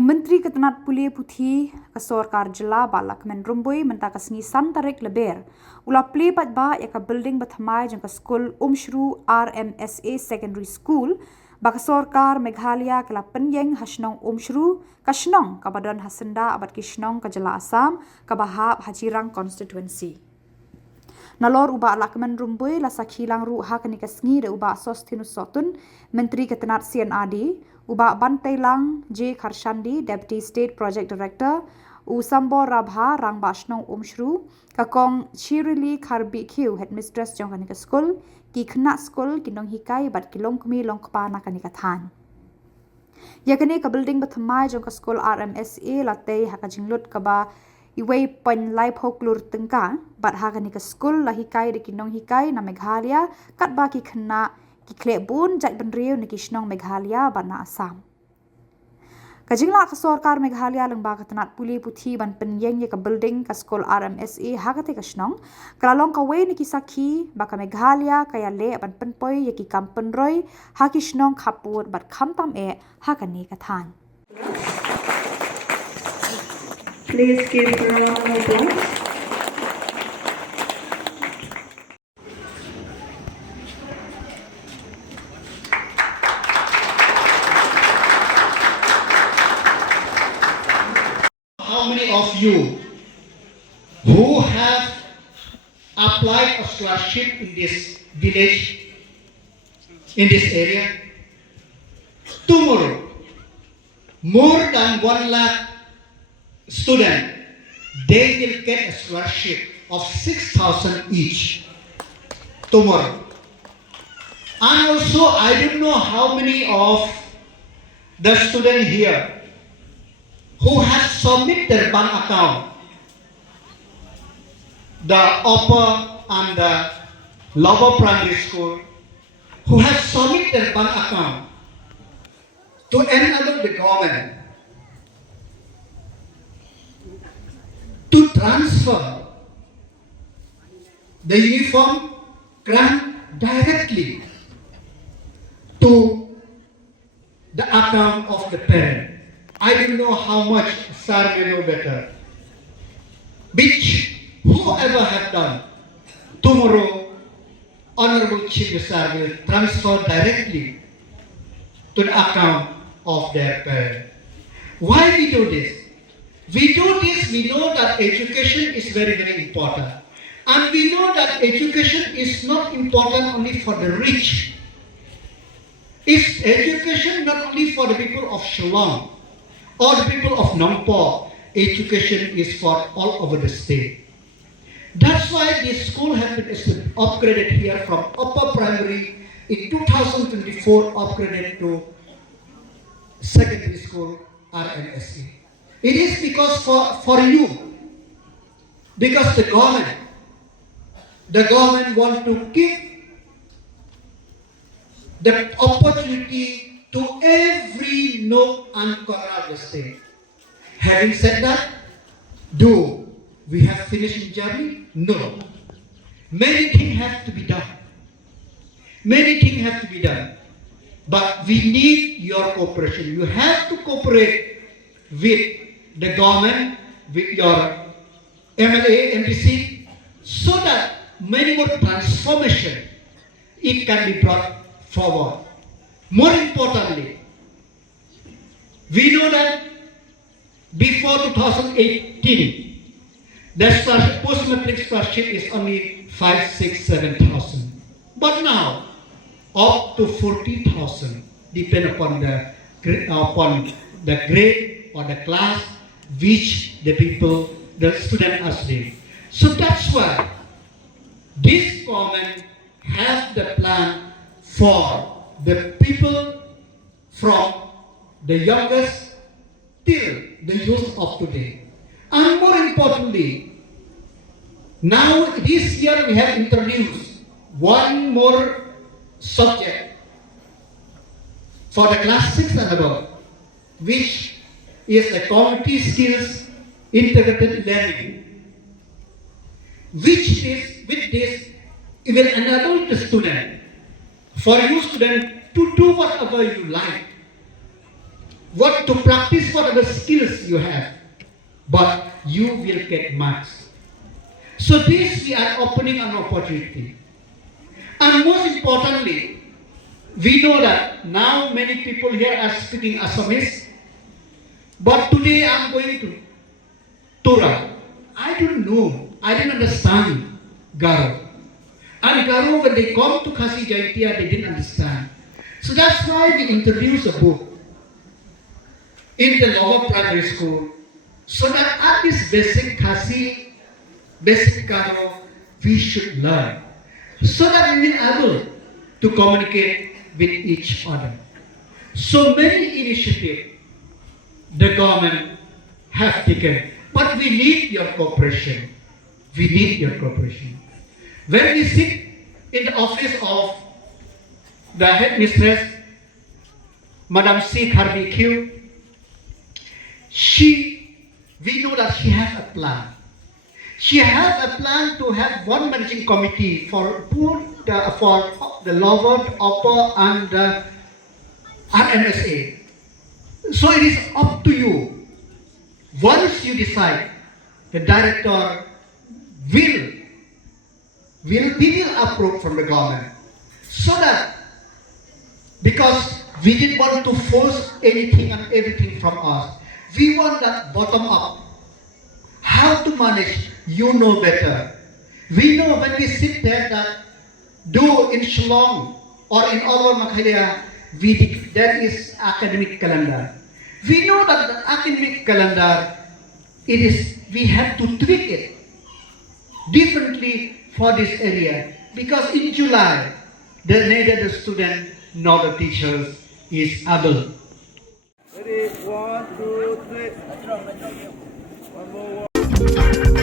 Menteri Ketenat Plie Putih Khuborjylla balak men Rymbui mentaka senisan tarik leber. Ula Plie patba yaka building Bathymmai jangka skul Umshru RMSA Secondary School baka sorkar Meghalaya kala penyeng hasnong Umshru kasnong kabadan hasenda abad kisnong kajala Assam kabahap Jirang constituency. Nalor uba alakmen Rymbui la sakhilang ru ha kanika sngi de uba sostinus sotun Menteri Ketenat CNRD uba Bantai Lang J Kharshandi Deputy State Project Director Sambor Rabha Rang Bashnong Umshru kakong Chirili Kharbi Q Headmistress jong kanika school ki khna school kinong hikai bat kilong kumi long kpa na kanika than yakane ka building Bathymmai jong ka school RMSA latei haka jinglut kaba iway pan lai phoklur tengka bat ha kanika school la hikai de kinong hikai na Meghalaya kat ba ki khna ki klebun jat benriu ni kisnong Meghalaya bana Assam. Kajingla ka sorkar Meghalaya lengba Ketenat Plie Putih ban penyeng ye ka building ka skol RMSA hagate kasnong kalalong ka we ni kisaki baka Meghalaya kaya le ban penpoi ye ki kampen roy ha kisnong khapur bat khamtam e hakani ka than. Please give a round of applause. How many of you who have applied a scholarship in this village, in this area? Tomorrow, more than 1 lakh students, they will get a scholarship of 6,000 each tomorrow. And also, I don't know how many of the students here who have submitted their bank account, the upper and the lower primary school, who have submitted their bank account to enable the government to transfer the uniform grant directly to the account of the parent. I don't know how much, sir may know better. Which, whoever have done, tomorrow, Honorable Chief Minister will transfer directly to the account of their parent. Why we do this? We do this, we know that education is very, very important. And we know that education is not important only for the rich. It's education not only for the people of Shillong, or the people of Nongpo. Education is for all over the state. That's why this school has been upgraded here from upper primary in 2024, upgraded to secondary school RMSA. It is because for you, because the government want to give the opportunity to every nook and corner of the state. Having said that, do we have finished journey? No. Many things have to be done. Many things have to be done. But we need your cooperation. You have to cooperate with the government, with your MLA, MDC, so that many more transformation it can be brought forward. More importantly, we know that before 2018, the post-matric scholarship is only 5, 6, 7,000. But now, up to 40,000, depend upon the grade or the class which the student are studying. So that's why this government has the plan for the people from the youngest till the youth of today. And more importantly, now this year we have introduced one more subject for the class 6 and above, which is the community skills integrated learning, which is with this it will enable the student, for you student, to do whatever you like, what to practice whatever you have, but you will get marks. So this we are opening an opportunity. And most importantly, we know that now many people here are speaking Assamese, but today I'm going to Tora. I don't know, I didn't understand Garo. And Garo, when they come to Khasi Jaitia, they didn't understand. So that's why we introduced a book in the lower primary school, so that at this basic Khasi, basic Garo, we should learn, so that we will be able to communicate with each other. So many initiatives the government have taken, but we need your cooperation. We need your cooperation. When we sit in the office of the headmistress, Madam C. Harbi Q, we know that she has a plan. She has a plan to have one managing committee for the lower, upper, and the RMSA. So it is up to you. Once you decide, the director we will approve from the government. So that, because we didn't want to force anything and everything from us. We want that bottom up. How to manage, you know better. We know when we sit there that do in Shillong or in our Meghalaya, there is academic calendar. We know that the academic calendar, we have to tweak it differently for this area. Because in July, neither the student nor the teachers is able. Ready, 1, 2, 3. One more.